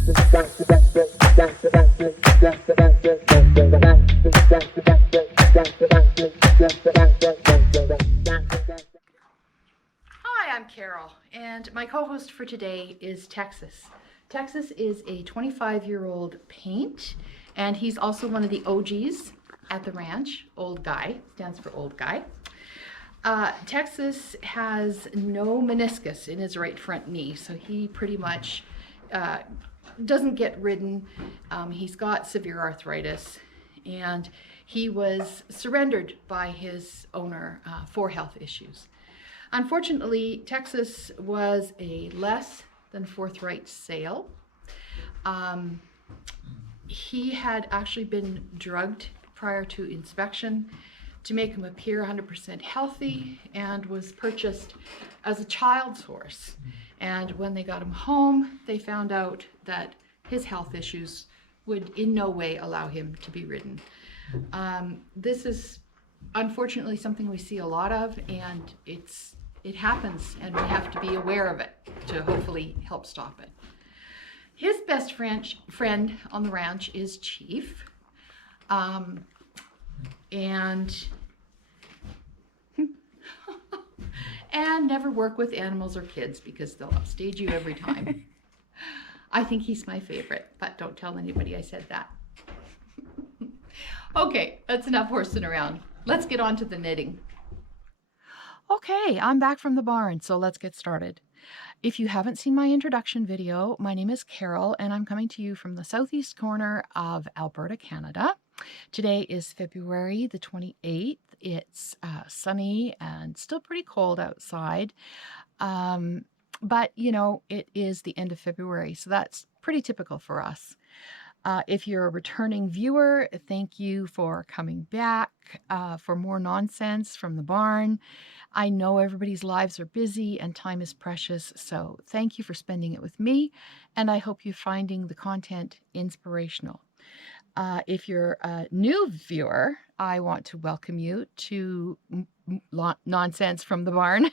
Hi, I'm Carol, and my co-host for today is Texas. Texas is a 25-year-old paint, and he's also one of the OGs at the ranch. Old guy, stands for old guy. Texas has no meniscus in his right front knee, so he pretty much doesn't get ridden. He's got severe arthritis, and he was surrendered by his owner for health issues. Unfortunately, Texas was a less than forthright sale. He had actually been drugged prior to inspection to make him appear 100% healthy, and was purchased as a child's horse. And when they got him home, they found out that his health issues would in no way allow him to be ridden. This is unfortunately something we see a lot of, and it happens, and we have to be aware of it to hopefully help stop it. His best friend on the ranch is Chief. And never work with animals or kids because they'll upstage you every time. I think he's my favorite, but don't tell anybody I said that. Okay, that's enough horsing around. Let's get on to the knitting. Okay, I'm back from the barn, so let's get started. If you haven't seen my introduction video, my name is Carol, and I'm coming to you from the southeast corner of Alberta, Canada. Today is February the 28th. It's sunny and still pretty cold outside. But, you know, it is the end of February, so that's pretty typical for us. If you're a returning viewer, thank you for coming back for more nonsense from the barn. I know everybody's lives are busy and time is precious, so thank you for spending it with me, and I hope you're finding the content inspirational. If you're a new viewer, I want to welcome you to Nonsense from the Barn.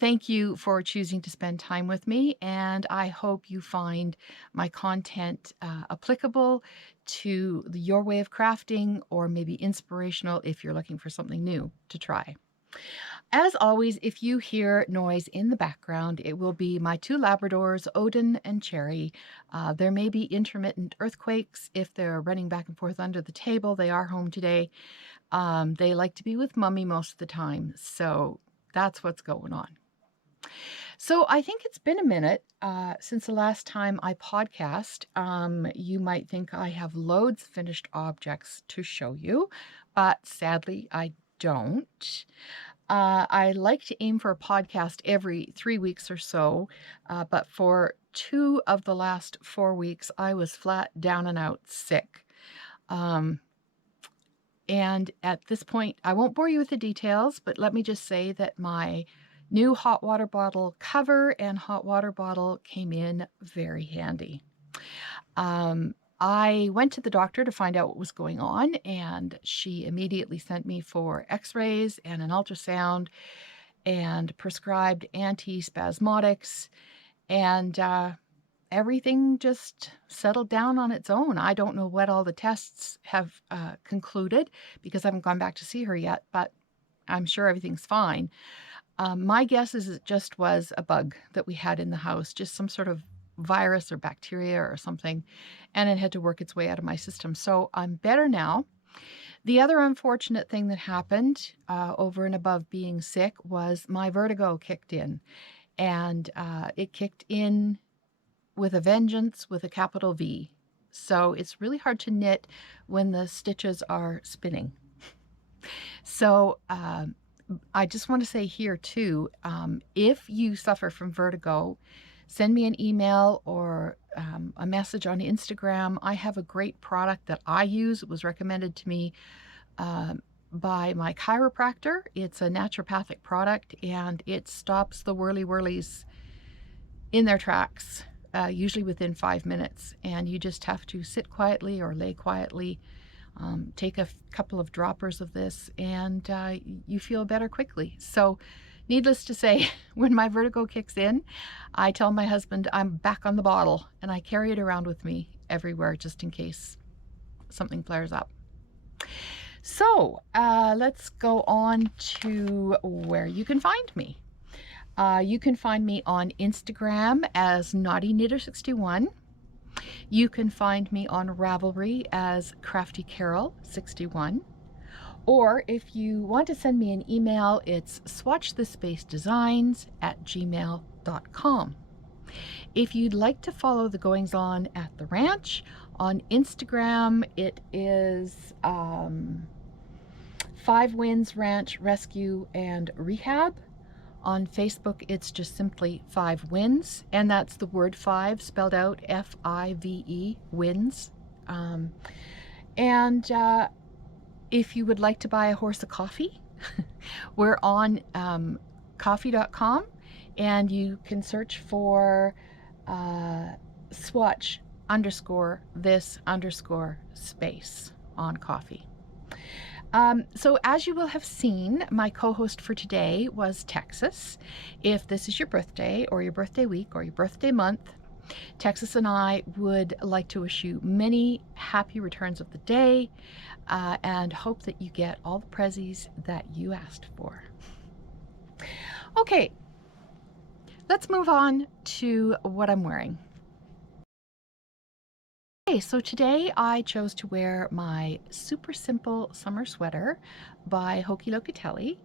Thank you for choosing to spend time with me, and I hope you find my content applicable to your way of crafting, or maybe inspirational if you're looking for something new to try. As always, if you hear noise in the background, it will be my two Labradors, Odin and Cherry. There may be intermittent earthquakes if they're running back and forth under the table. They are home today. They like to be with Mummy most of the time, so that's what's going on. So I think it's been a minute since the last time I podcast. You might think I have loads of finished objects to show you, but sadly I don't. I like to aim for a podcast every 3 weeks or so, but for 2 of the last 4 weeks, I was flat down and out sick. And at this point, I won't bore you with the details, but let me just say that my new hot water bottle cover and hot water bottle came in very handy. I went to the doctor to find out what was going on, and she immediately sent me for x-rays and an ultrasound and prescribed antispasmodics, and everything just settled down on its own. I don't know what all the tests have concluded because I haven't gone back to see her yet, but I'm sure everything's fine. My guess is it just was a bug that we had in the house, just some sort of virus or bacteria or something, and it had to work its way out of my system. So I'm better now. The other unfortunate thing that happened over and above being sick was my vertigo kicked in, and it kicked in with a vengeance, with a capital V. So it's really hard to knit when the stitches are spinning. So I just want to say here too, if you suffer from vertigo, send me an email or a message on Instagram. I have a great product that I use. It was recommended to me by my chiropractor. It's a naturopathic product, and it stops the whirly-whirlies in their tracks, usually within 5 minutes. And you just have to sit quietly or lay quietly, take a couple of droppers of this, and you feel better quickly. So Needless to say, when my vertigo kicks in, I tell my husband I'm back on the bottle, and I carry it around with me everywhere just in case something flares up. So let's go on to where you can find me. You can find me on Instagram as Naughty Knitter 61. You can find me on Ravelry as Crafty Carol 61. Or if you want to send me an email, it's swatchthisspacedesigns@gmail.com. If you'd like to follow the goings on at the ranch, on Instagram it is 5 Winds Ranch Rescue and Rehab. On Facebook it's just simply 5 Winds, and that's the word 5 spelled out F-I-V-E, Winds. If you would like to buy a horse of coffee, we're on coffee.com, and you can search for swatch_this_space on coffee. So as you will have seen, my co-host for today was Texas. If this is your birthday or your birthday week or your birthday month, Texas and I would like to wish you many happy returns of the day and hope that you get all the prezzies that you asked for. Okay, let's move on to what I'm wearing. Okay, so today I chose to wear my super simple summer sweater by Joji Locatelli.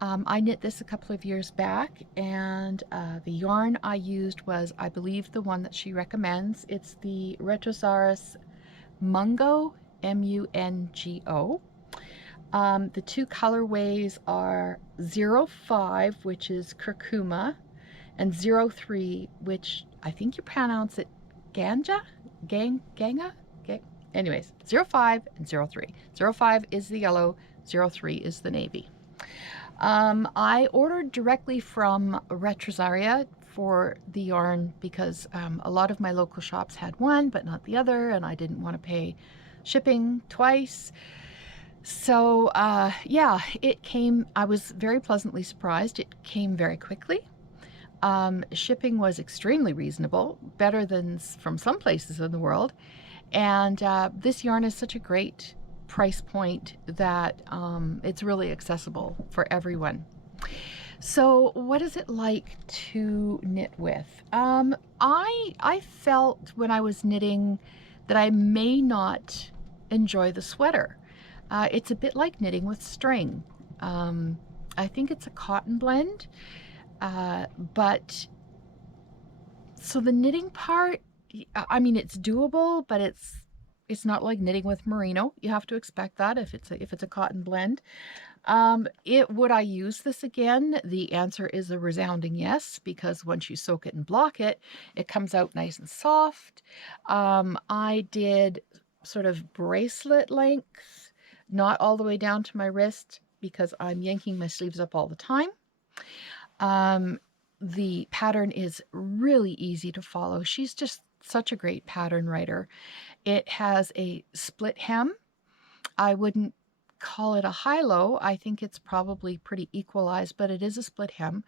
I knit this a couple of years back, and the yarn I used was, I believe, the one that she recommends. It's the Retrosaurus Mungo, M-U-N-G-O. The two colorways are 05, which is curcuma, and 03, which I think you pronounce it Ganga? Ganga? Anyways, 05 and 03. 05 is the yellow, 03 is the navy. I ordered directly from Retrosaria for the yarn because a lot of my local shops had one but not the other, and I didn't want to pay shipping twice. So yeah, it came. I was very pleasantly surprised. It came very quickly. Shipping was extremely reasonable, better than from some places in the world, and this yarn is such a great price point that it's really accessible for everyone. So what is it like to knit with? I felt when I was knitting that I may not enjoy the sweater. It's a bit like knitting with string. I think it's a cotton blend. But so the knitting part, I mean, it's doable, but it's not like knitting with merino. You have to expect that if it's a cotton blend. Would I use this again? The answer is a resounding yes, because once you soak it and block it, it comes out nice and soft. I did sort of bracelet length, not all the way down to my wrist, because I'm yanking my sleeves up all the time. The pattern is really easy to follow. She's just such a great pattern writer. It has a split hem. I wouldn't call it a high-low. I think it's probably pretty equalized, but it is a split hem.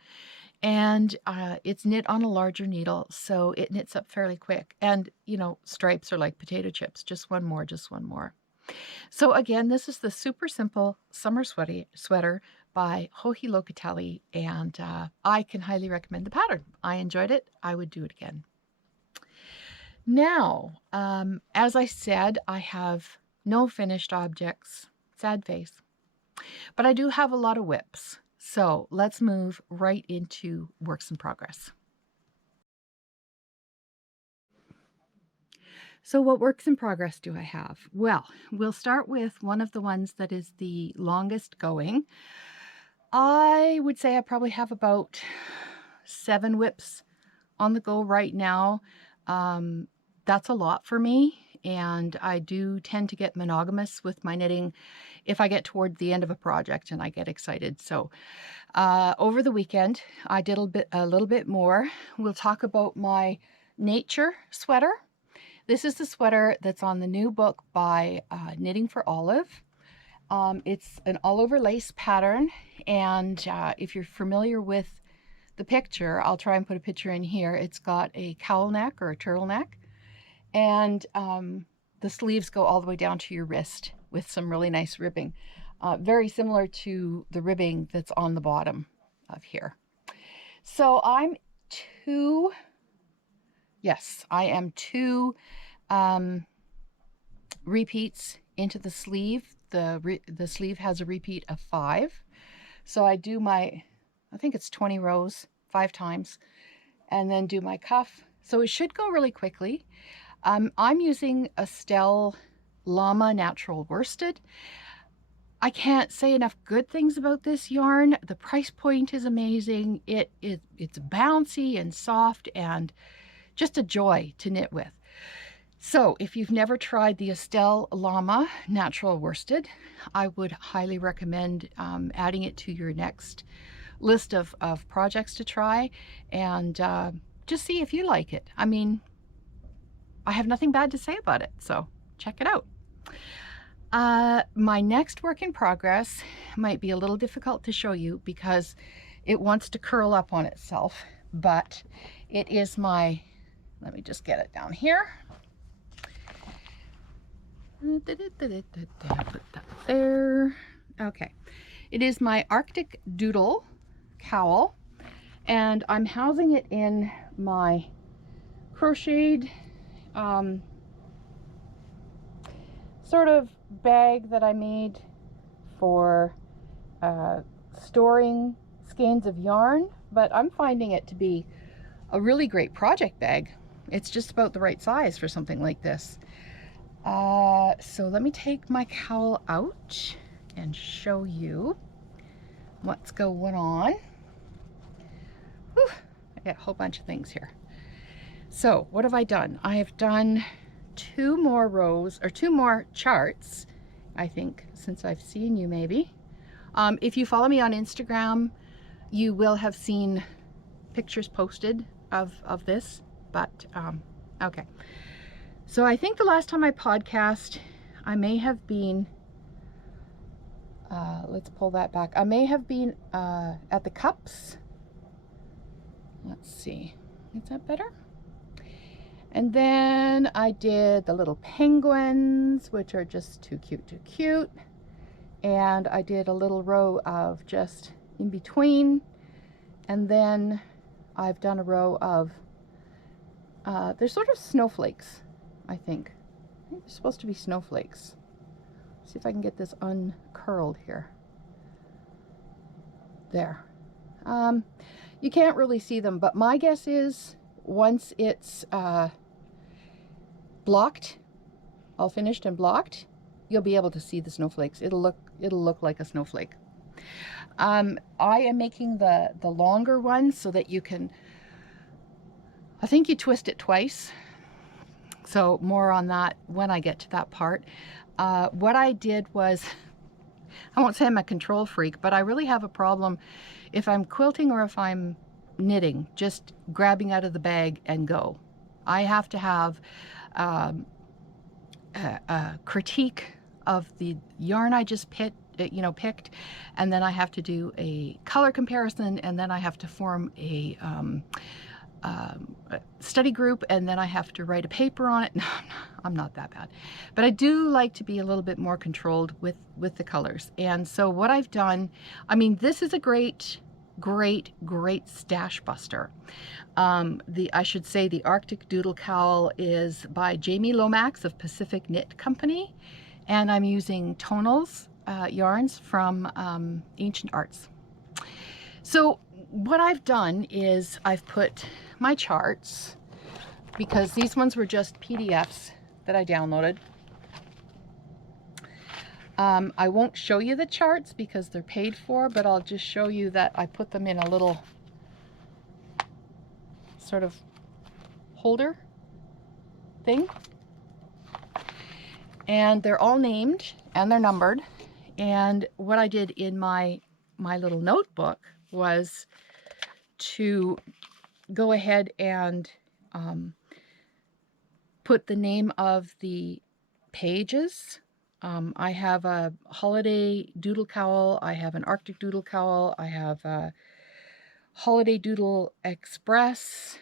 And it's knit on a larger needle, so it knits up fairly quick. And, you know, stripes are like potato chips. Just one more, just one more. So again, this is the super simple summer sweater by Joji Locatelli, and I can highly recommend the pattern. I enjoyed it. I would do it again. Now, as I said, I have no finished objects. Sad face. But I do have a lot of whips. So let's move right into works in progress. So what works in progress do I have? Well, we'll start with one of the ones that is the longest going. I would say I probably have about 7 whips on the go right now. That's a lot for me, and I do tend to get monogamous with my knitting if I get toward the end of a project and I get excited. So over the weekend, I did a little bit more. We'll talk about my nature sweater. This is the sweater that's on the new book by Knitting for Olive. It's an all-over lace pattern, and if you're familiar with the picture, I'll try and put a picture in here. It's got a cowl neck or a turtleneck, and the sleeves go all the way down to your wrist with some really nice ribbing. Very similar to the ribbing that's on the bottom of here. So I am two repeats into the sleeve. The sleeve has a repeat of 5. So I do I think it's 20 rows, 5 times, and then do my cuff. So it should go really quickly. I'm using Estelle Llama Natural Worsted. I can't say enough good things about this yarn. The price point is amazing. It's bouncy and soft and just a joy to knit with. So if you've never tried the Estelle Llama Natural Worsted, I would highly recommend adding it to your next list of projects to try, and just see if you like it. I mean, I have nothing bad to say about it, so check it out. My next work in progress might be a little difficult to show you because it wants to curl up on itself, but it is my, let me just get it down here. Put that there. Okay. It is my Arctic Doodle cowl, and I'm housing it in my crocheted sort of bag that I made for storing skeins of yarn, but I'm finding it to be a really great project bag. It's just about the right size for something like this. So let me take my cowl out and show you what's going on. Whew, I got a whole bunch of things here. So what have I done? I have done 2 more rows, or 2 more charts, I think, since I've seen you maybe. If you follow me on Instagram, you will have seen pictures posted of this, but okay. So I think the last time I podcast, I may have been, let's pull that back. I may have been at the cups. Let's see, is that better? And then I did the little penguins, which are just too cute. And I did a little row of just in between. And then I've done a row of, they're sort of snowflakes, I think. They're supposed to be snowflakes. See if I can get this uncurled here. There. You can't really see them, but my guess is once it's blocked, all finished and blocked, you'll be able to see the snowflakes. It'll look like a snowflake. I am making the longer one so that you can, I think you twist it twice. So more on that when I get to that part. What I did was, I won't say I'm a control freak, but I really have a problem if I'm quilting or if I'm knitting, just grabbing out of the bag and go. I have to have a critique of the yarn I just picked, and then I have to do a color comparison, and then I have to form a study group, and then I have to write a paper on it. No, I'm not that bad, but I do like to be a little bit more controlled with the colors. And so what I've done, I mean, this is a great stash buster. I should say the Arctic Doodle Cowl is by Jamie Lomax of Pacific Knit Company, and I'm using Tonal's yarns from Ancient Arts. So what I've done is I've put my charts, because these ones were just PDFs that I downloaded. I won't show you the charts because they're paid for, but I'll just show you that I put them in a little sort of holder thing. And they're all named and they're numbered. And what I did in my little notebook was to go ahead and put the name of the pages I have a holiday doodle cowl. I have an Arctic doodle cowl. I have a holiday doodle express.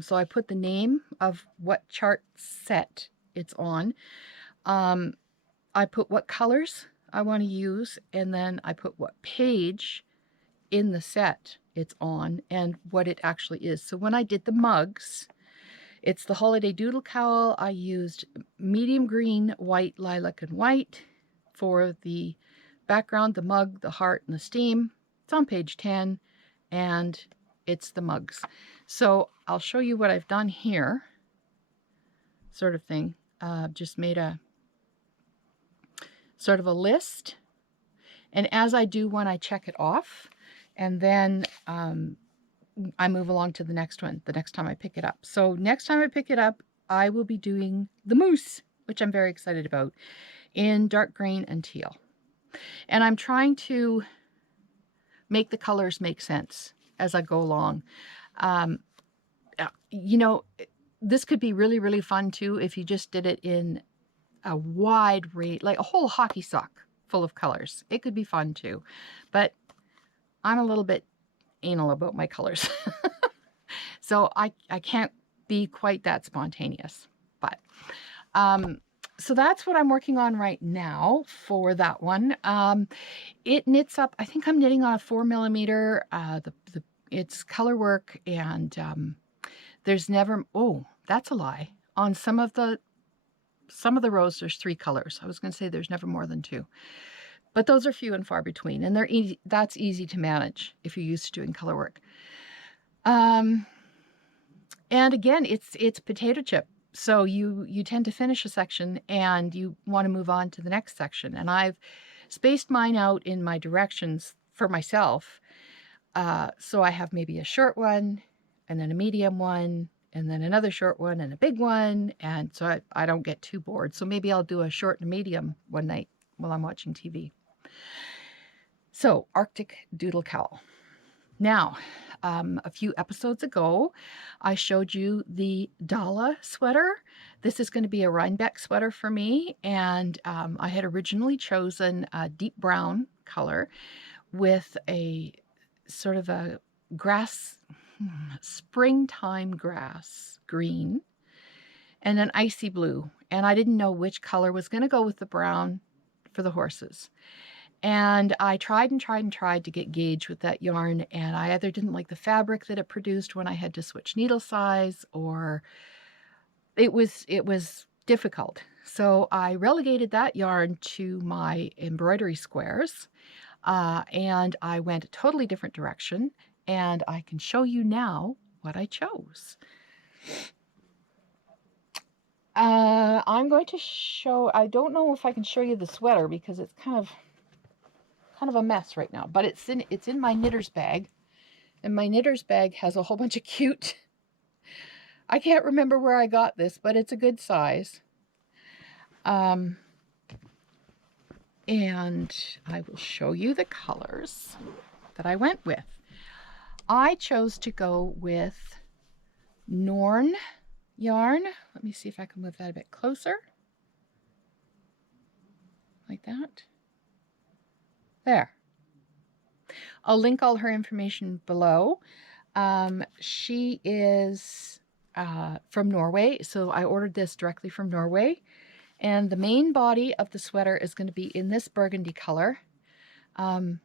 So I put the name of what chart set it's on. I put what colors I want to use, and then I put what page in the set it's on and what it actually is. So when I did the mugs, it's the holiday doodle cowl. I used medium green, white, lilac, and white for the background, the mug, the heart, and the steam. It's on page 10, and it's the mugs. So I'll show you what I've done here, sort of thing. Just made a sort of a list, and as I do one, I check it off, and then I move along to the next one the next time I pick it up. So next time I pick it up, I will be doing the moose, which I'm very excited about, in dark green and teal. And I'm trying to make the colors make sense as I go along. You know, this could be really, really fun too if you just did it in a wide range, like a whole hockey sock full of colors. It could be fun too. But I'm a little bit anal about my colors. So I can't be quite that spontaneous. But so that's what I'm working on right now for that one. It knits up, I think I'm knitting on a 4mm. It's color work, and there's never, oh, that's a lie. On some of the rows, there's 3 colors. I was going to say there's never more than 2. But those are few and far between, and they're easy. That's easy to manage if you're used to doing color work. And again, it's potato chip. So you tend to finish a section and you want to move on to the next section. And I've spaced mine out in my directions for myself. So I have maybe a short one, and then a medium one, and then another short one and a big one. And so I don't get too bored. So maybe I'll do a short and a medium one night while I'm watching TV. So Arctic doodle cowl. Now, a few episodes ago, I showed you the Dala sweater. This is going to be a Rhinebeck sweater for me, and I had originally chosen a deep brown color with a sort of a grass, springtime grass green, and an icy blue. And I didn't know which color was going to go with the brown for the horses. And I tried and tried and tried to get gauge with that yarn, and I either didn't like the fabric that it produced when I had to switch needle size, or it was difficult. So I relegated that yarn to my embroidery squares, and I went a totally different direction, and I can show you now what I chose. I'm going to show, I don't know if I can show you the sweater because it's kind of a mess right now, but it's in my knitter's bag, and my knitter's bag has a whole bunch of cute, I can't remember where I got this, but it's a good size. And I will show you the colors that I went with. I chose to go with Norne Yarn. Let me see if I can move that a bit closer. Like that. There. I'll link all her information below. She is from Norway, so I ordered this directly from Norway. And the main body of the sweater is going to be in this burgundy color. The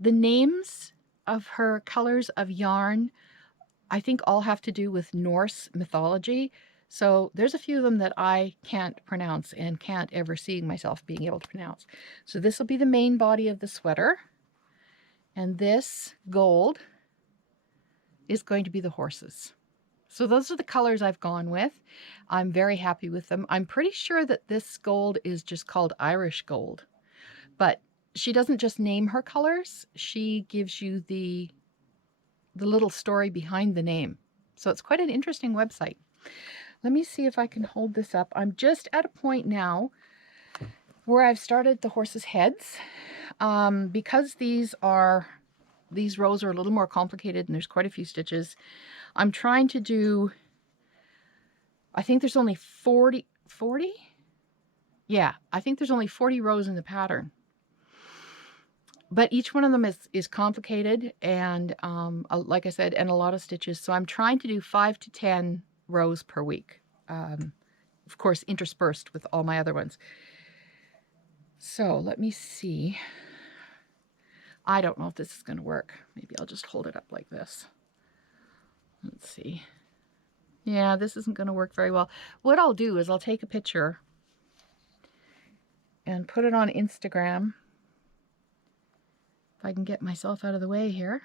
names of her colors of yarn, I think all have to do with Norse mythology. So there's a few of them that I can't pronounce and can't ever see myself being able to pronounce. So this will be the main body of the sweater. And this gold is going to be the horses. So those are the colors I've gone with. I'm very happy with them. I'm pretty sure that this gold is just called Irish gold. But she doesn't just name her colors. She gives you the little story behind the name. So it's quite an interesting website. Let me see if I can hold this up. I'm just at a point now where I've started the horses' heads. Because these rows are a little more complicated and there's quite a few stitches, I'm trying to do, I think there's only 40? Yeah, I think there's only 40 rows in the pattern. But each one of them is complicated and, like I said, and a lot of stitches. So I'm trying to do 5 to 10 rows per week. Of course, interspersed with all my other ones. So let me see. I don't know if this is going to work. Maybe I'll just hold it up like this. Let's see. Yeah, this isn't going to work very well. What I'll do is I'll take a picture and put it on Instagram. If I can get myself out of the way here.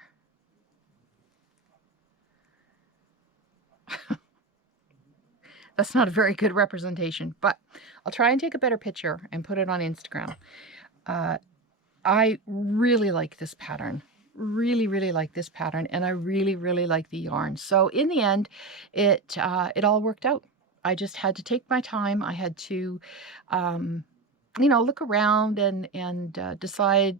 That's not a very good representation, but I'll try and take a better picture and put it on Instagram. I really like this pattern. Really like this pattern, and I really like the yarn. So in the end, it all worked out. I just had to take my time. I had to, you know, look around and decide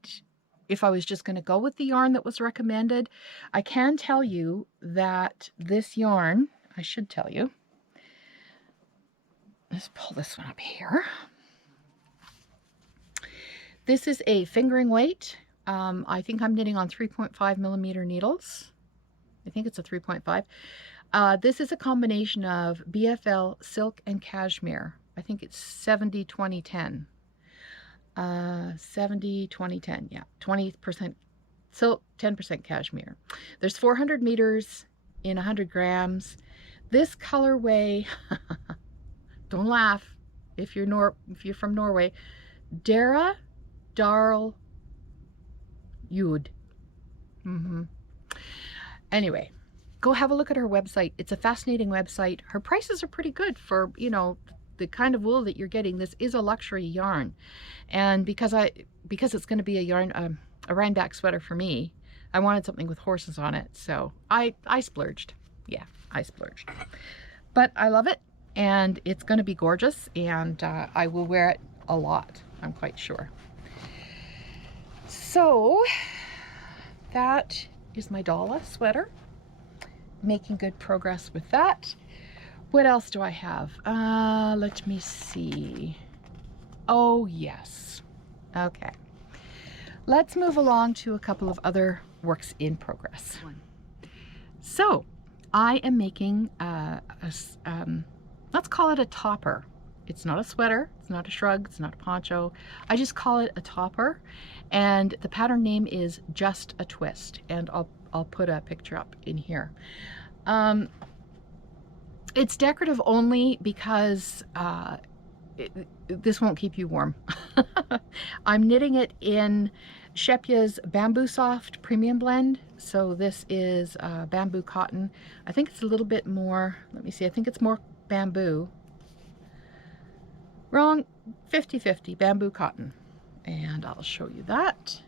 if I was just going to go with the yarn that was recommended. I can tell you that this yarn, I should tell you. Let's pull this one up here. This is a fingering weight. I think I'm knitting on 3.5 millimeter needles. I think it's a 3.5. This is a combination of BFL, silk, and cashmere. I think it's 70-20-10. 70-20-10, yeah. 20% silk, 10% cashmere. There's 400 meters in 100 grams. This colorway, don't laugh if you're from Norway, Dara Darl Yud. Anyway, go have a look at her website. It's a fascinating website. Her prices are pretty good for, you know, the kind of wool that you're getting. This is a luxury yarn, and because it's going to be a yarn, a Rhineback sweater for me, I wanted something with horses on it, so I splurged. Yeah, I splurged, but I love it, and it's going to be gorgeous, and I will wear it a lot, I'm quite sure. So that is my Dala sweater. Making good progress with that. What else do I have? Let me see. Oh, yes. Okay. Let's move along to a couple of other works in progress. So I am making let's call it a topper. It's not a sweater, it's not a shrug, it's not a poncho. I just call it a topper, and the pattern name is Just a Twist, and I'll put a picture up in here. It's decorative only because this won't keep you warm. I'm knitting it in Shepya's Bamboo Soft Premium Blend. So this is bamboo cotton. I think it's a little bit more, let me see, I think it's more bamboo. Wrong, 50-50 bamboo cotton. And I'll show you that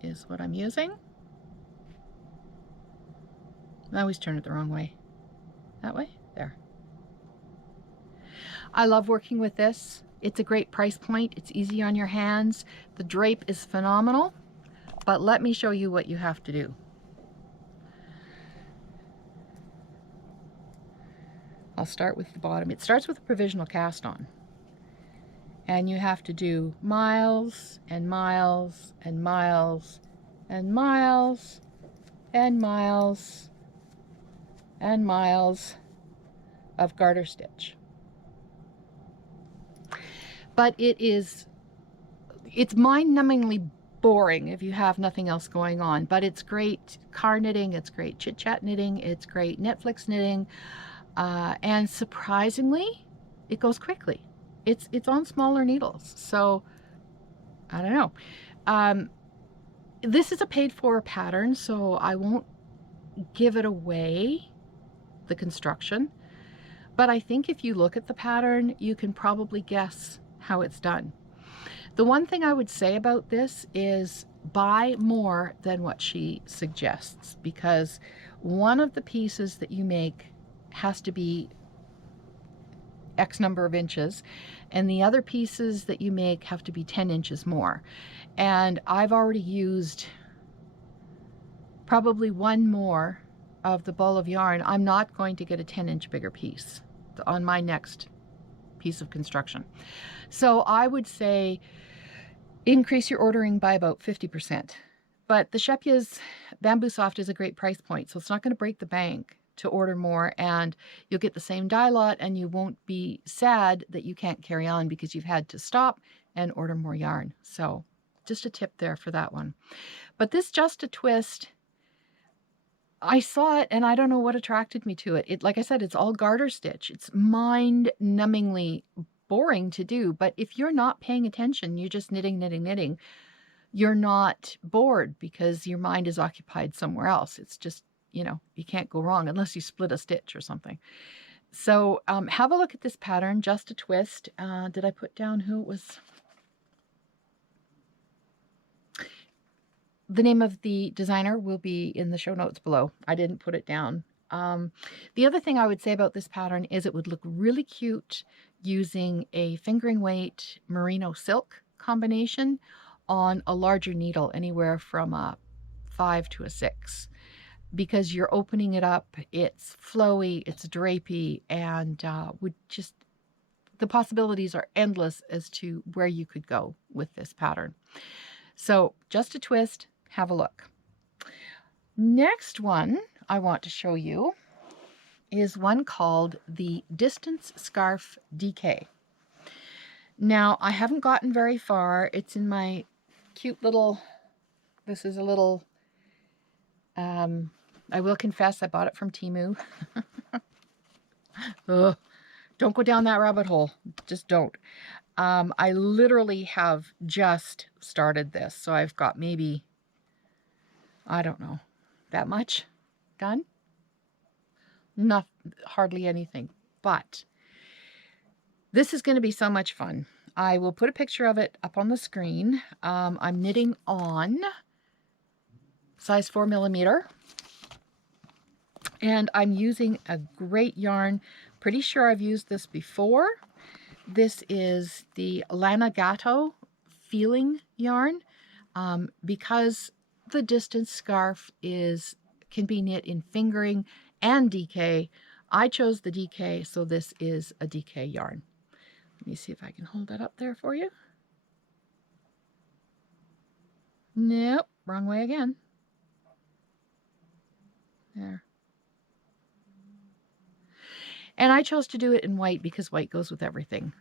is what I'm using. I always turn it the wrong way. That way? There. I love working with this. It's a great price point. It's easy on your hands. The drape is phenomenal. But let me show you what you have to do. I'll start with the bottom. It starts with a provisional cast on. And you have to do miles and miles and miles and miles and miles and miles of garter stitch. But it's mind-numbingly boring if you have nothing else going on, but it's great car knitting, it's great chit-chat knitting, it's great Netflix knitting, and surprisingly, it goes quickly. It's on smaller needles, so I don't know. This is a paid-for pattern, so I won't give it away, the construction, but I think if you look at the pattern, you can probably guess how it's done. The one thing I would say about this is buy more than what she suggests, because one of the pieces that you make has to be X number of inches, and the other pieces that you make have to be 10 inches more. And I've already used probably one more of the ball of yarn. I'm not going to get a 10-inch bigger piece on my next piece of construction. So I would say increase your ordering by about 50%. But the Shepya's Bamboo Soft is a great price point, so it's not going to break the bank to order more, and you'll get the same dye lot, and you won't be sad that you can't carry on because you've had to stop and order more yarn. So just a tip there for that one. But this Just a Twist, I saw it and I don't know what attracted me to it. Like I said, it's all garter stitch. It's mind-numbingly boring to do, but if you're not paying attention, you're just knitting, knitting, knitting, you're not bored because your mind is occupied somewhere else. It's just, you know, you can't go wrong unless you split a stitch or something. So have a look at this pattern, Just a Twist. Did I put down who it was? The name of the designer will be in the show notes below. I didn't put it down. The other thing I would say about this pattern is it would look really cute using a fingering weight merino silk combination on a larger needle, anywhere from a 5 to a 6, because you're opening it up, it's flowy, it's drapey, and would just, the possibilities are endless as to where you could go with this pattern. So Just a Twist, have a look. Next one I want to show you is one called the Distance Scarf DK. Now, I haven't gotten very far. It's in my cute little, this is a little, I will confess I bought it from Temu. Ugh, don't go down that rabbit hole. Just don't. I literally have just started this, so I've got maybe, I don't know, that much done? Not hardly anything, but this is going to be so much fun. I will put a picture of it up on the screen. I'm knitting on size 4mm, and I'm using a great yarn. Pretty sure I've used this before. This is the Lana Gatto Feeling yarn. Because the Distance Scarf can be knit in fingering and DK, I chose the DK, so this is a DK yarn. Let me see if I can hold that up there for you. Nope, wrong way again. There. And I chose to do it in white because white goes with everything.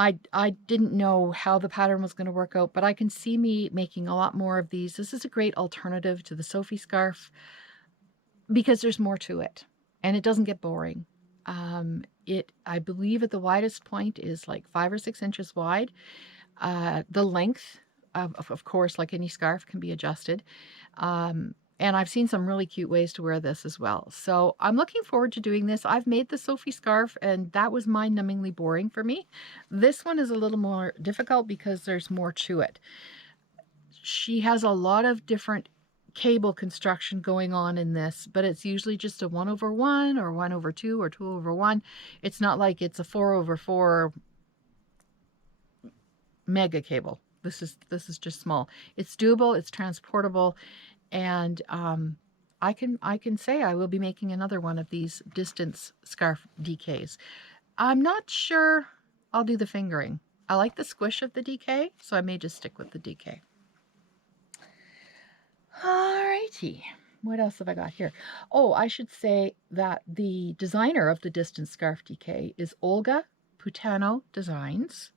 I didn't know how the pattern was going to work out, but I can see me making a lot more of these. This is a great alternative to the Sophie scarf because there's more to it and it doesn't get boring. I believe at the widest point is like 5 or 6 inches wide. The length, of course, like any scarf, can be adjusted. And I've seen some really cute ways to wear this as well. So I'm looking forward to doing this. I've made the Sophie scarf and that was mind-numbingly boring for me. This one is a little more difficult because there's more to it. She has a lot of different cable construction going on in this, but it's usually just a 1/1 or 1/2 or 2/1. It's not like it's a 4/4 mega cable. This is just small. It's doable, it's transportable, and I can say I will be making another one of these Distance Scarf DKs. I'm not sure I'll do the fingering. I like the squish of the DK, so I may just stick with the DK. Alrighty, what else have I got here? Oh, I should say that the designer of the Distance Scarf DK is Olga Putano Designs.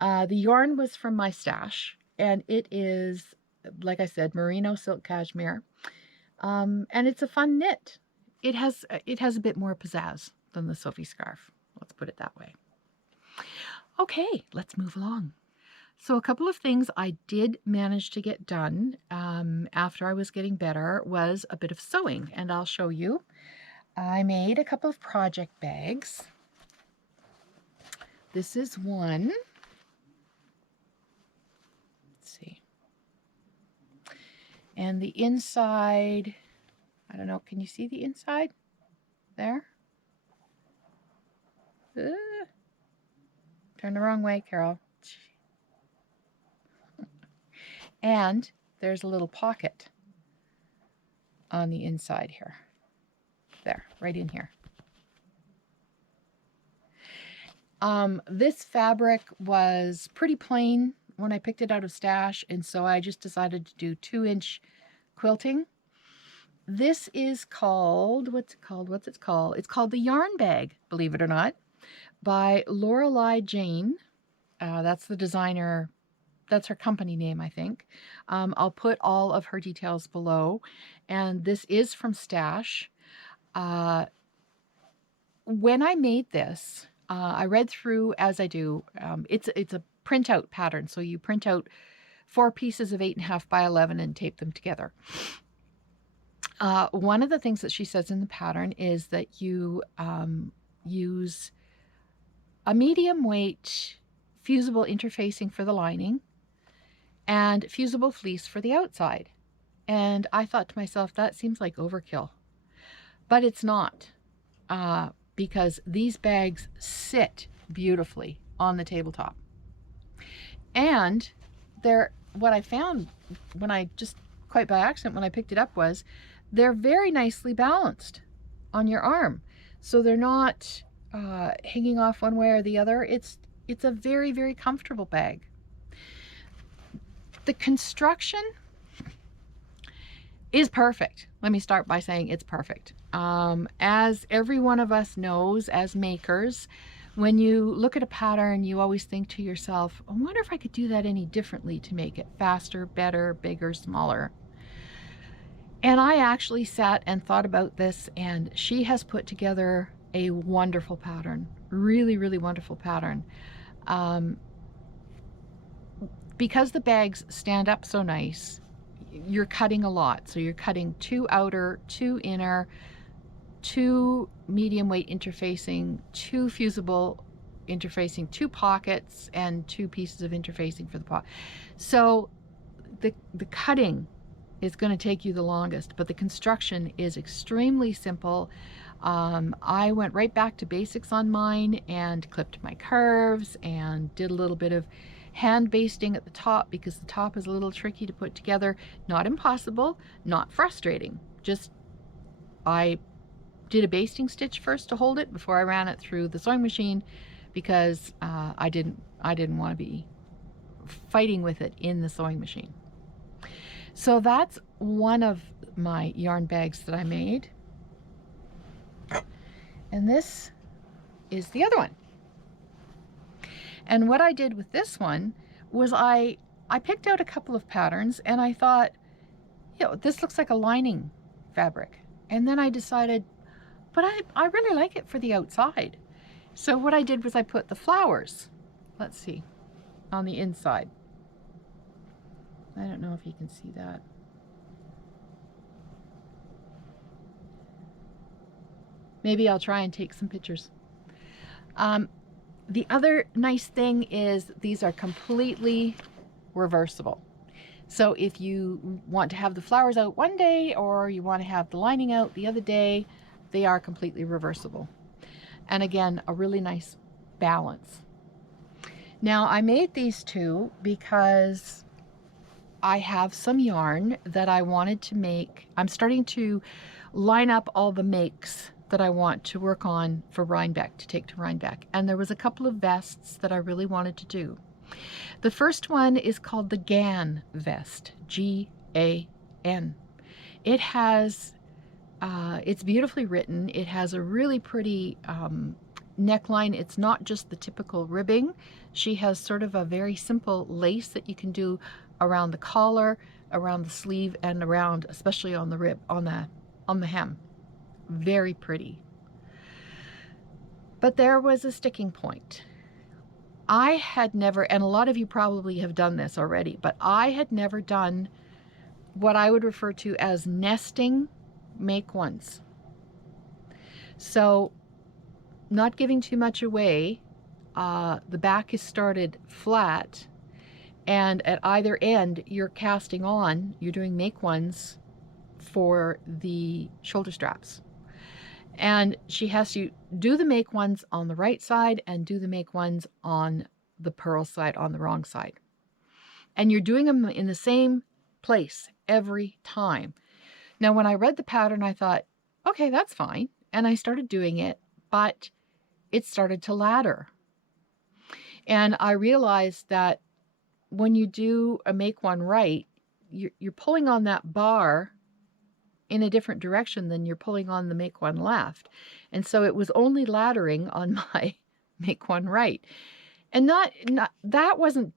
The yarn was from my stash, and it is, like I said, merino silk cashmere, and it's a fun knit. It has a bit more pizzazz than the Sophie scarf. Let's put it that way. Okay, let's move along. So a couple of things I did manage to get done after I was getting better was a bit of sewing, and I'll show you. I made a couple of project bags. This is one. Let's see. And the inside, I don't know, can you see the inside there? Turn the wrong way, Carol. And there's a little pocket on the inside here. There, right in here. This fabric was pretty plain when I picked it out of stash, and so I just decided to do 2-inch quilting. This is called, what's it called? It's called the Yarn Bag, believe it or not, by Lorelei Jane. That's the designer. That's her company name, I think. I'll put all of her details below. And this is from stash. When I made this, I read through, as I do. It's a printout pattern. So you print out 4 pieces of 8.5 by 11 and tape them together. One of the things that she says in the pattern is that you use a medium weight fusible interfacing for the lining and fusible fleece for the outside. And I thought to myself, that seems like overkill. But it's not, because these bags sit beautifully on the tabletop. And what I found when I just quite by accident when I picked it up was they're very nicely balanced on your arm. So they're not hanging off one way or the other. It's a very, very comfortable bag. The construction is perfect. Let me start by saying it's perfect. As every one of us knows as makers, when you look at a pattern, you always think to yourself, I wonder if I could do that any differently to make it faster, better, bigger, smaller. And I actually sat and thought about this, and she has put together a wonderful pattern, really, really wonderful pattern. Because the bags stand up so nice, you're cutting a lot. So you're cutting 2 outer, 2 inner, 2 medium weight interfacing, 2 fusible interfacing, 2 pockets, and 2 pieces of interfacing for the pocket. So the cutting is going to take you the longest, but the construction is extremely simple. I went right back to basics on mine and clipped my curves and did a little bit of hand basting at the top because the top is a little tricky to put together. Not impossible, not frustrating. Just I did a basting stitch first to hold it before I ran it through the sewing machine because I didn't want to be fighting with it in the sewing machine. So that's one of my yarn bags that I made. And this is the other one. And what I did with this one was I picked out a couple of patterns and I thought, you know, this looks like a lining fabric. And then I decided, but I really like it for the outside. So what I did was I put the flowers, let's see, on the inside. I don't know if you can see that. Maybe I'll try and take some pictures. The other nice thing is these are completely reversible. So if you want to have the flowers out one day or you want to have the lining out the other day, they are completely reversible. And again, a really nice balance. Now I made these 2 because I have some yarn that I wanted to make. I'm starting to line up all the makes that I want to work on for Rhinebeck, to take to Rhinebeck. And there was a couple of vests that I really wanted to do. The first one is called the Gan Vest, G-A-N. It has, it's beautifully written. It has a really pretty neckline. It's not just the typical ribbing. She has sort of a very simple lace that you can do around the collar, around the sleeve, and around, especially on the rib, on the hem. Very pretty. But there was a sticking point. I had never, and a lot of you probably have done this already, but I had never done what I would refer to as nesting make-ones. So, not giving too much away, the back is started flat, and at either end you're casting on, you're doing make-ones for the shoulder straps. And she has to do the make ones on the right side and do the make ones on the purl side on the wrong side. And you're doing them in the same place every time. Now, when I read the pattern, I thought, okay, that's fine. And I started doing it, but it started to ladder. And I realized that when you do a make one right, you're pulling on that bar in a different direction than you're pulling on the make one left. And so it was only laddering on my make one right. And that wasn't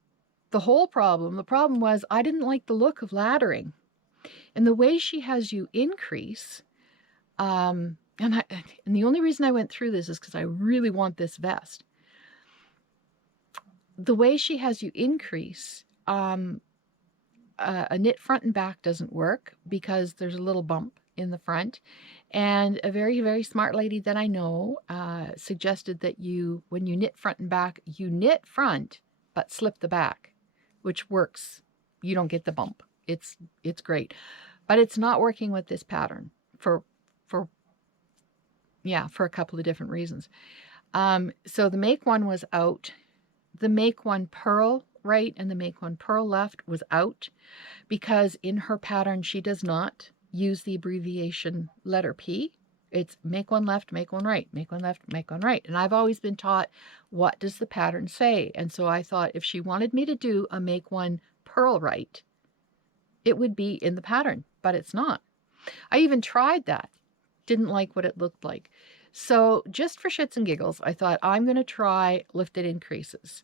the whole problem. The problem was I didn't like the look of laddering. And the way she has you increase, and the only reason I went through this is because I really want this vest. The way she has you increase, a knit front and back doesn't work because there's a little bump in the front. And a very, very smart lady that I know suggested that when you knit front and back, you knit front, but slip the back, which works. You don't get the bump. It's great. But it's not working with this pattern for a couple of different reasons. So the make one was out. The make one purl right and the make one purl left was out because in her pattern she does not use the abbreviation letter P. It's make one left, make one right, make one left, make one right. And I've always been taught, what does the pattern say? And so I thought if she wanted me to do a make one purl right, it would be in the pattern, but it's not. I even tried that. Didn't like what it looked like. So just for shits and giggles, I thought I'm going to try lifted increases.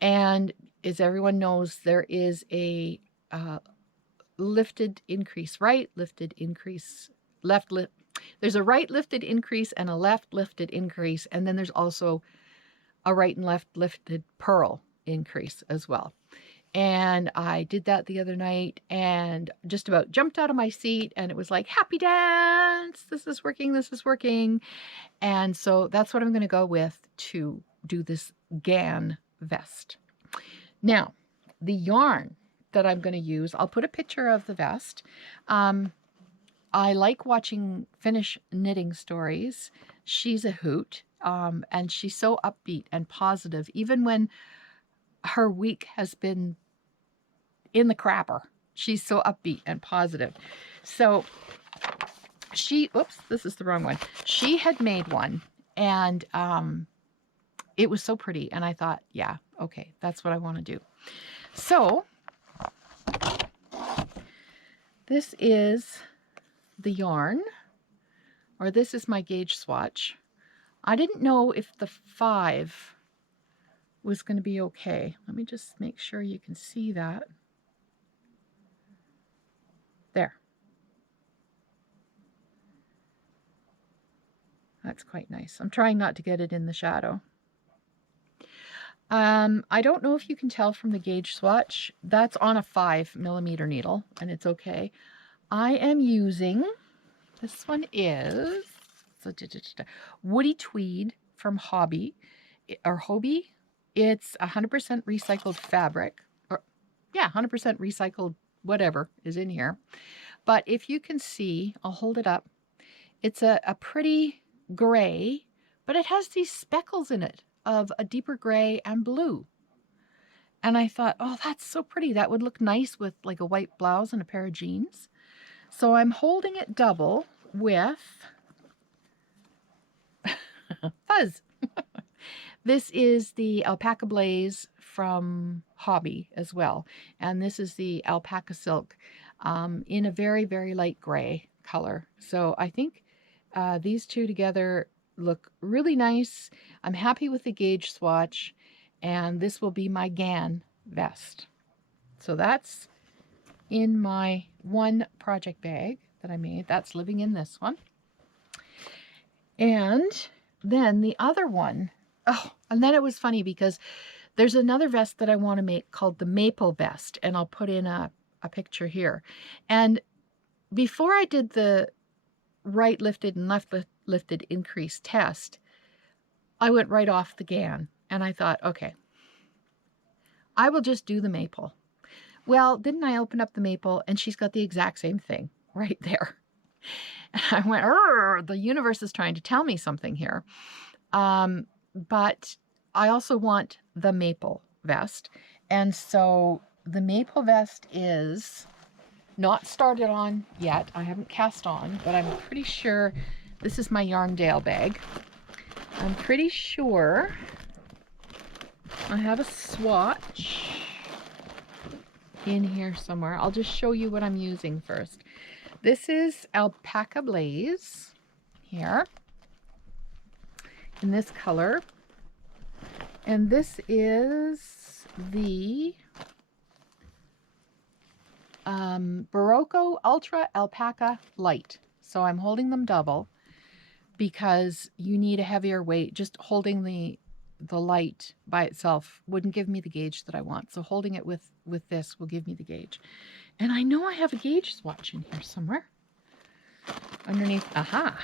And as everyone knows, there is a lifted increase right, lifted increase left. There's a right lifted increase and a left lifted increase. And then there's also a right and left lifted purl increase as well. And I did that the other night and just about jumped out of my seat, and it was like, happy dance, this is working, this is working. And so that's what I'm going to go with to do this Gan vest. Now, the yarn that I'm going to use, I'll put a picture of the vest. I like watching Finnish knitting stories. She's a hoot, and she's so upbeat and positive, even when her week has been in the crapper. She's so upbeat and positive. So oops, this is the wrong one. She had made one, and it was so pretty. And I thought, yeah, okay, that's what I want to do. So this is the yarn, or this is my gauge swatch. I didn't know if the 5 was going to be okay. Let me just make sure you can see that. There. That's quite nice. I'm trying not to get it in the shadow. I don't know if you can tell from the gauge swatch. That's on a 5mm needle, and it's okay. I am using, this one is Woody Tweed from Hobby, or Hobie. It's 100% recycled fabric, or yeah, 100% recycled whatever is in here. But if you can see, I'll hold it up. It's a pretty gray, but it has these speckles in it of a deeper gray and blue. And I thought, oh, that's so pretty. That would look nice with like a white blouse and a pair of jeans. So I'm holding it double with Fuzz. This is the Alpaca Blaze from Hobby as well. And this is the Alpaca Silk in a very, very light gray color. So I think these two together look really nice. I'm happy with the gauge swatch, and this will be my Gan vest. So that's in my one project bag that I made. That's living in this one. And then the other one, oh, and then it was funny because there's another vest that I want to make called the Maple Vest, and I'll put in a picture here. And before I did the right lifted and left lifted increase test, I went right off the Gan, and I thought, okay, I will just do the maple. Well, didn't I open up the maple, and she's got the exact same thing right there. And I went, the universe is trying to tell me something here. But I also want the maple vest. And so the maple vest is not started on yet. I haven't cast on, but I'm pretty sure this is my Yarndale bag. I'm pretty sure I have a swatch in here somewhere. I'll just show you what I'm using first. This is Alpaca Blaze here in this color. And this is the Barocco Ultra Alpaca Light. So I'm holding them double because you need a heavier weight. Just holding the light by itself wouldn't give me the gauge that I want. So holding it with this will give me the gauge. And I know I have a gauge swatch in here somewhere. Underneath, aha,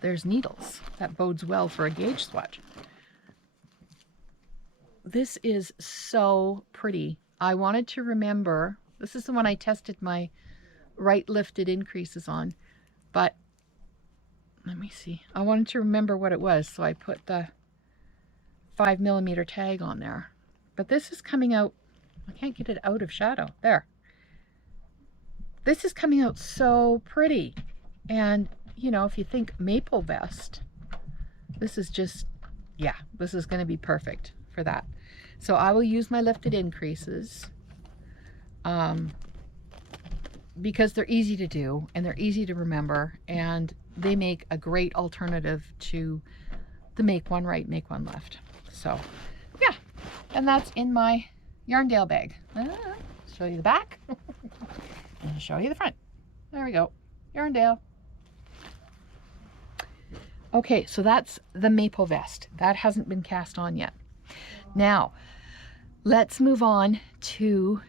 there's needles. That bodes well for a gauge swatch. This is so pretty. I wanted to remember, this is the one I tested my right lifted increases on, but let me see. I wanted to remember what it was, so I put the 5mm tag on there. But this is coming out, I can't get it out of shadow. There. This is coming out so pretty. And, you know, if you think maple vest, this is just, yeah, this is going to be perfect for that. So I will use my lifted increases because they're easy to do and they're easy to remember, and they make a great alternative to the make one right, make one left. So yeah, and that's in my Yarndale bag. Show you the back and I'll show you the front. There we go, Yarndale. Okay, so that's the maple vest. That hasn't been cast on yet. Now, let's move on to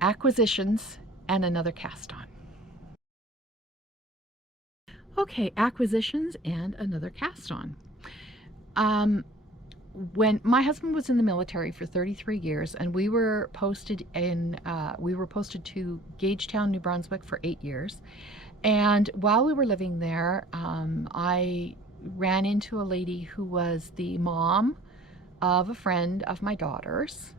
acquisitions and another cast on. Okay, acquisitions and another cast on. When my husband was in the military for 33 years, and we were posted to Gagetown, New Brunswick for 8 years. And while we were living there, I ran into a lady who was the mom of a friend of my daughter's,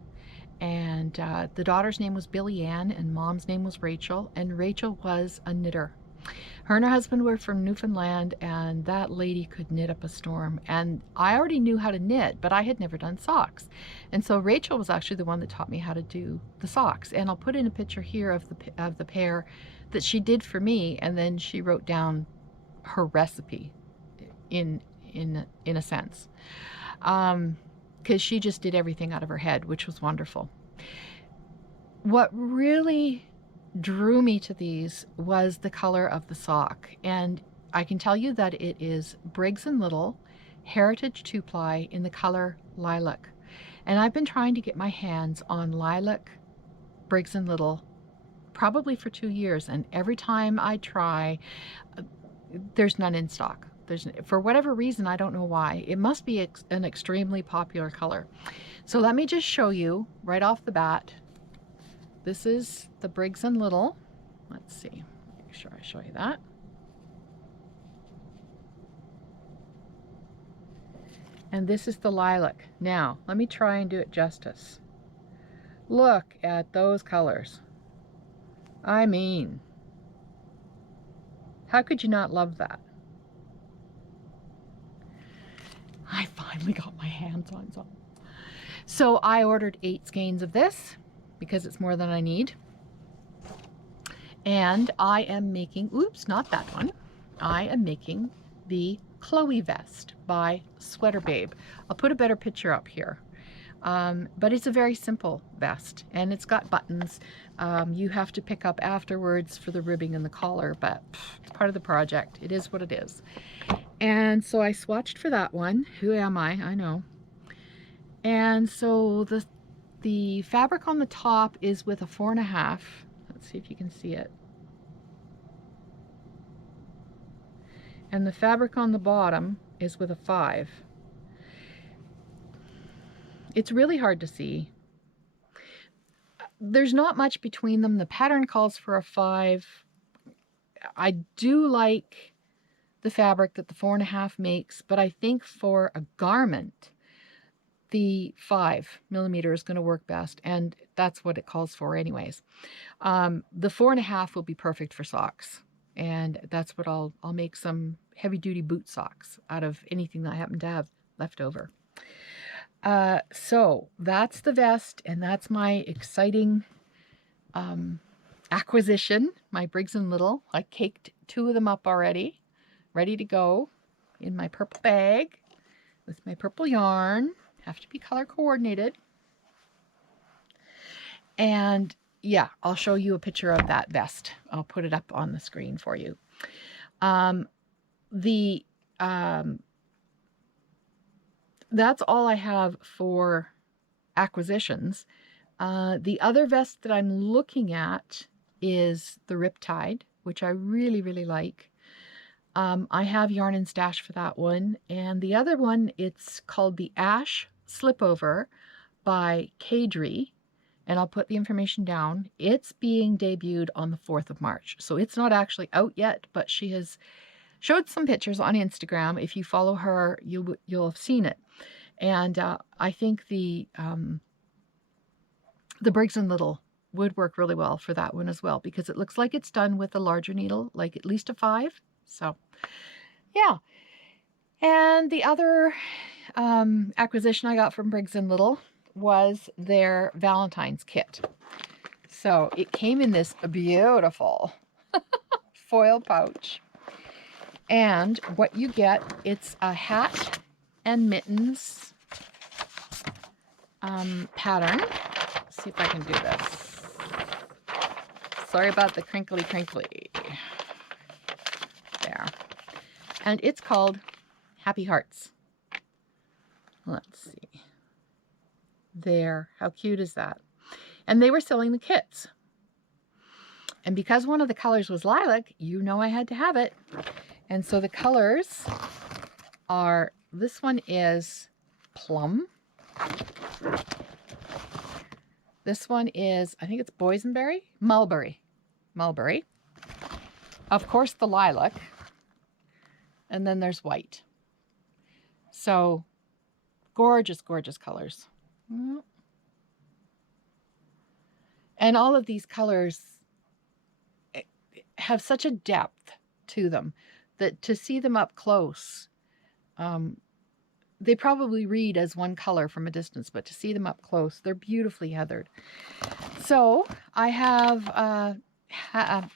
and the daughter's name was Billy Ann and mom's name was Rachel, and Rachel was a knitter. Her and her husband were from Newfoundland, and that lady could knit up a storm. And I already knew how to knit, but I had never done socks. And so Rachel was actually the one that taught me how to do the socks. And I'll put in a picture here of the pair that she did for me, and then she wrote down her recipe in a sense. Because she just did everything out of her head, which was wonderful. What really drew me to these was the color of the sock, and I can tell you that it is Briggs & Little Heritage 2-ply in the color Lilac. And I've been trying to get my hands on Lilac Briggs & Little probably for 2 years, and every time I try, there's none in stock. For whatever reason, I don't know why. It must be an extremely popular color. So let me just show you right off the bat. This is the Briggs & Little. Let's see, make sure I show you that. And this is the Lilac. Now, let me try and do it justice. Look at those colors. I mean, how could you not love that? I finally got my hands on some. So I ordered 8 skeins of this because it's more than I need. And I am making, oops, not that one. I am making the Chloe vest by SweaterBabe. I'll put a better picture up here. But it's a very simple vest, and it's got buttons. You have to pick up afterwards for the ribbing and the collar, but it's part of the project. It is what it is. And so I swatched for that one. Who am I know. And so the fabric on the top is with a 4.5. Let's see if you can see it. And the fabric on the bottom is with a 5. It's really hard to see. There's not much between them. The pattern calls for a 5. I do like the fabric that the 4.5 makes, but I think for a garment, the 5mm is going to work best, and that's what it calls for anyways. The 4.5 will be perfect for socks, and that's what I'll make some heavy-duty boot socks out of anything that I happen to have left over. So that's the vest, and that's my exciting acquisition, my Briggs & Little. I caked 2 of them up already, ready to go in my purple bag with my purple yarn. Have to be color coordinated. And yeah, I'll show you a picture of that vest. I'll put it up on the screen for you. That's all I have for acquisitions. The other vest that I'm looking at is the Riptide, which I really, really like. I have yarn in stash for that one. And the other one, it's called the Ash Slipover by Caidree. And I'll put the information down. It's being debuted on the 4th of March. So it's not actually out yet, but she has showed some pictures on Instagram. If you follow her, you'll have seen it. And I think the Briggs & Little would work really well for that one as well, because it looks like it's done with a larger needle, like at least a 5. So yeah. And the other acquisition I got from Briggs & Little was their Valentine's kit. So it came in this beautiful foil pouch. And what you get, it's a hat and mittens pattern. Let's see if I can do this. Sorry about the crinkly. There. And it's called Happy Hearts. Let's see. There. How cute is that? And they were selling the kits. And because one of the colors was lilac, you know I had to have it. And so the colors are, this one is plum. This one is, I think it's boysenberry? Mulberry. Of course, the lilac. And then there's white. So gorgeous, gorgeous colors. And all of these colors have such a depth to them that to see them up close, they probably read as one color from a distance, but to see them up close, they're beautifully heathered. So I have a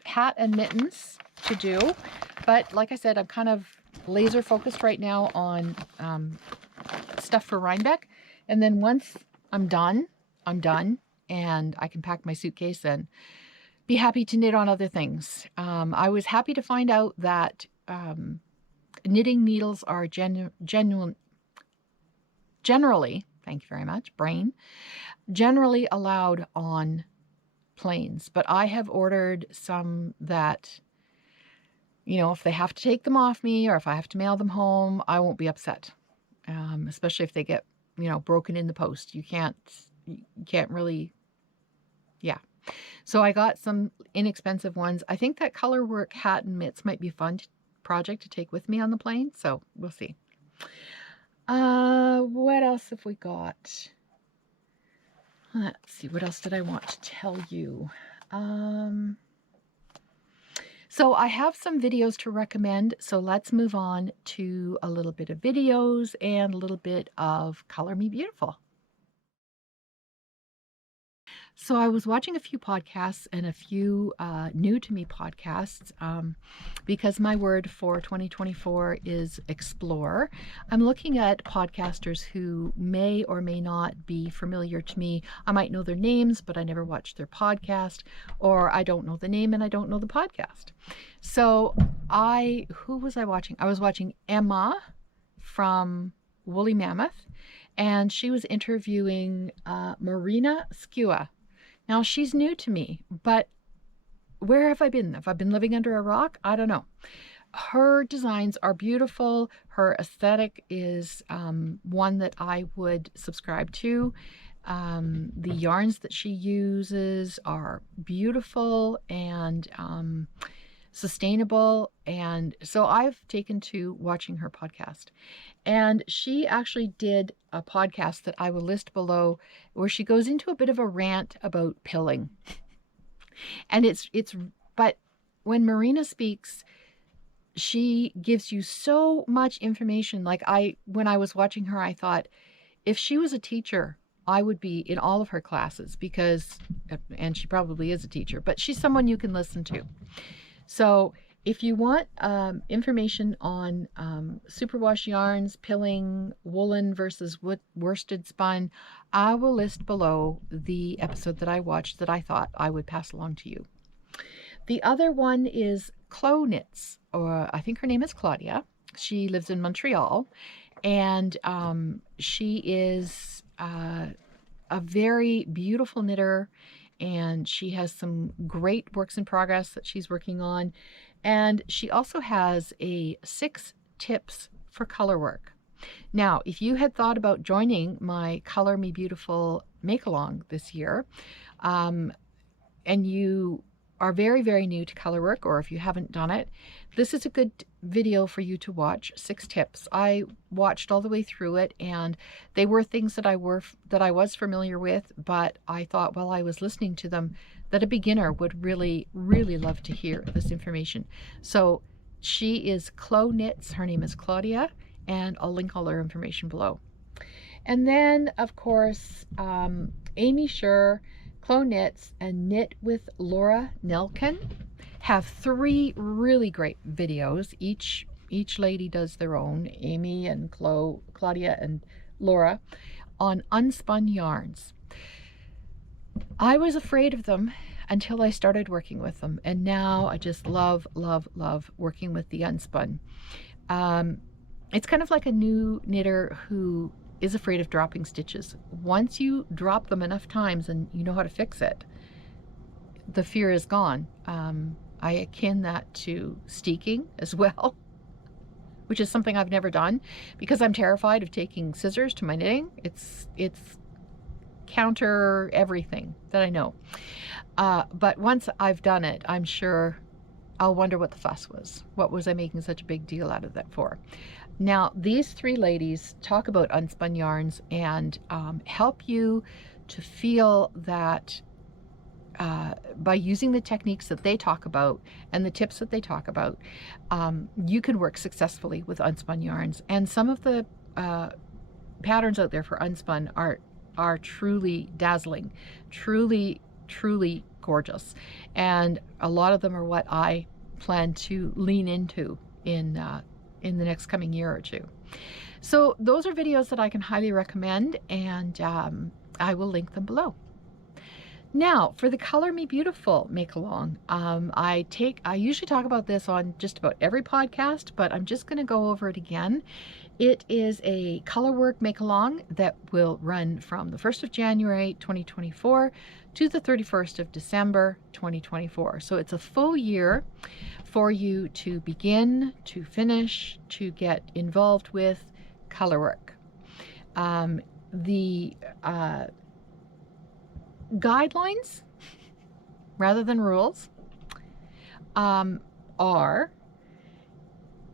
hat and mittens to do, but like I said, I'm kind of laser focused right now on stuff for Rhinebeck. And then once I'm done, and I can pack my suitcase and be happy to knit on other things. I was happy to find out that knitting needles are generally, thank you very much, brain, generally allowed on planes. But I have ordered some that, you know, if they have to take them off me or if I have to mail them home, I won't be upset. Especially if they get, you know, broken in the post. You can't really, yeah. So I got some inexpensive ones. I think that color work hat and mitts might be a fun project to take with me on the plane. So we'll see. What else have we got? Let's see. What else did I want to tell you? So I have some videos to recommend. So let's move on to a little bit of videos and a little bit of Color Me Beautiful. So I was watching a few podcasts and a few new to me podcasts because my word for 2024 is explore. I'm looking at podcasters who may or may not be familiar to me. I might know their names, but I never watched their podcast, or I don't know the name and I don't know the podcast. So who was I watching? I was watching Emma from Woolly Mammoth, and she was interviewing Marina Skua. Now, she's new to me, but where have I been? Have I been living under a rock? I don't know. Her designs are beautiful. Her aesthetic is one that I would subscribe to. The yarns that she uses are beautiful and sustainable. And so I've taken to watching her podcast. And she actually did a podcast that I will list below where she goes into a bit of a rant about pilling. And but when Marina speaks, she gives you so much information. Like when I was watching her, I thought, If she was a teacher, I would be in all of her classes because, and she probably is a teacher, but she's someone you can listen to. So if you want information on superwash yarns, pilling, woolen versus worsted spun, I will list below the episode that I watched that I thought I would pass along to you. The other one is Clo Knits, or I think her name is Claudia. She lives in Montreal, and she is a very beautiful knitter, and she has some great works in progress that she's working on. And she also has a 6 tips for color work. Now, if you had thought about joining my Color Me Beautiful make-along this year, and you are very, very new to color work, or if you haven't done it, this is a good video for you to watch. 6 tips. I watched all the way through it, and they were things that I was familiar with, but I thought while I was listening to them that a beginner would really, really love to hear this information. So she is Clo Knits. Her name is Claudia, and I'll link all her information below. And then, of course, Amy Scher, Clo Knits, and Knit with Laura Nelken have 3 really great videos. Each lady does their own, Amy and Claudia and Laura, on unspun yarns. I was afraid of them until I started working with them, and now I just love, love, love working with the unspun. It's kind of like a new knitter who is afraid of dropping stitches. Once you drop them enough times and you know how to fix it, the fear is gone. I akin that to steeking as well, which is something I've never done because I'm terrified of taking scissors to my knitting. It's counter everything that I know. But once I've done it, I'm sure I'll wonder what the fuss was. What was I making such a big deal out of that for? Now, these 3 ladies talk about unspun yarns and help you to feel that by using the techniques that they talk about and the tips that they talk about, you can work successfully with unspun yarns. And some of the patterns out there for unspun are truly dazzling, truly, truly gorgeous. And a lot of them are what I plan to lean into in the next coming year or 2. So those are videos that I can highly recommend, and I will link them below. Now, for the Color Me Beautiful make-along, I usually talk about this on just about every podcast, but I'm just going to go over it again. It is a color work make-along that will run from the 1st of January 2024 to the 31st of December 2024. So it's a full year for you to begin, to finish, to get involved with color work. The guidelines, rather than rules, are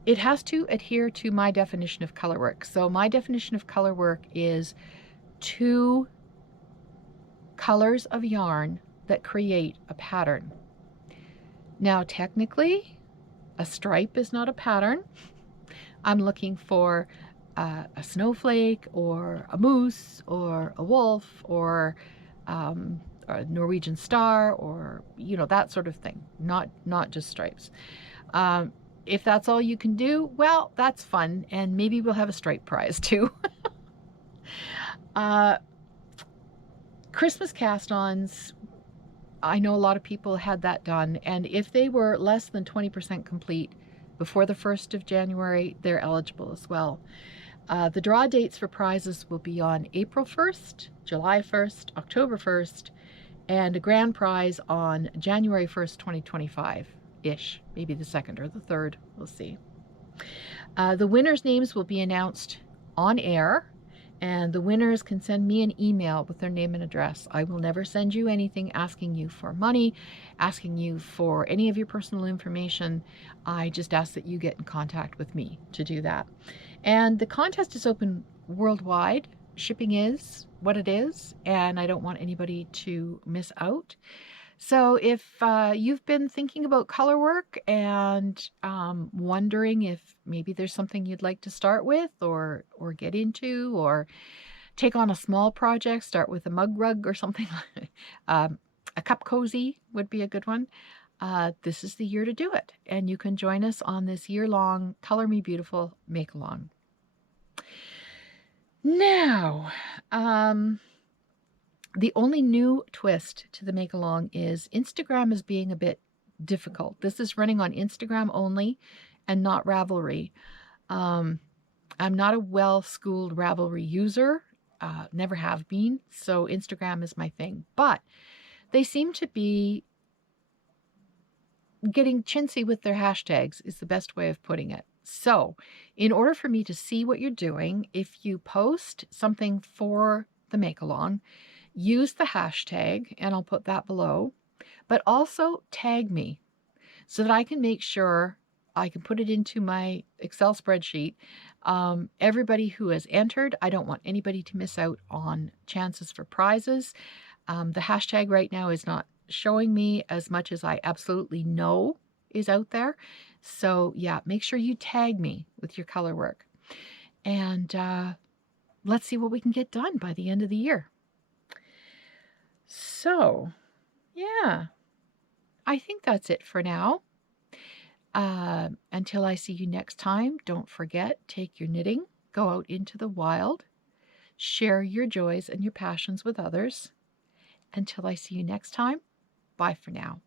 it has to adhere to my definition of color work. So my definition of color work is 2 colors of yarn that create a pattern. Now, technically, a stripe is not a pattern. I'm looking for a snowflake or a moose or a wolf or a Norwegian star, or that sort of thing, not just stripes. If that's all you can do, well, that's fun, and maybe we'll have a stripe prize too. Christmas cast-ons, I know a lot of people had that done, and if they were less than 20% complete before the 1st of January, they're eligible as well. The draw dates for prizes will be on April 1st, July 1st, October 1st, and a grand prize on January 1st, 2025-ish, maybe the 2nd or the 3rd, we'll see. The winners' names will be announced on air, and the winners can send me an email with their name and address. I will never send you anything asking you for money, asking you for any of your personal information. I just ask that you get in contact with me to do that. And the contest is open worldwide. Shipping is what it is, and I don't want anybody to miss out. So if you've been thinking about color work and wondering if maybe there's something you'd like to start with or get into, or take on a small project, start with a mug rug or something. A cup cozy would be a good one. This is the year to do it. And you can join us on this year-long Color Me Beautiful make-along. Now, the only new twist to the make-along is Instagram is being a bit difficult. This is running on Instagram only and not Ravelry. I'm not a well-schooled Ravelry user, never have been, so Instagram is my thing. But they seem to be getting chintzy with their hashtags is the best way of putting it. So in order for me to see what you're doing, if you post something for the make-along, use the hashtag, and I'll put that below, but also tag me so that I can make sure I can put it into my Excel spreadsheet. Everybody who has entered, I don't want anybody to miss out on chances for prizes. The hashtag right now is not showing me as much as I absolutely know is out there. So yeah, make sure you tag me with your color work. And let's see what we can get done by the end of the year. So yeah, I think that's it for now. Until I see you next time, don't forget, take your knitting, go out into the wild, share your joys and your passions with others. Until I see you next time, bye for now.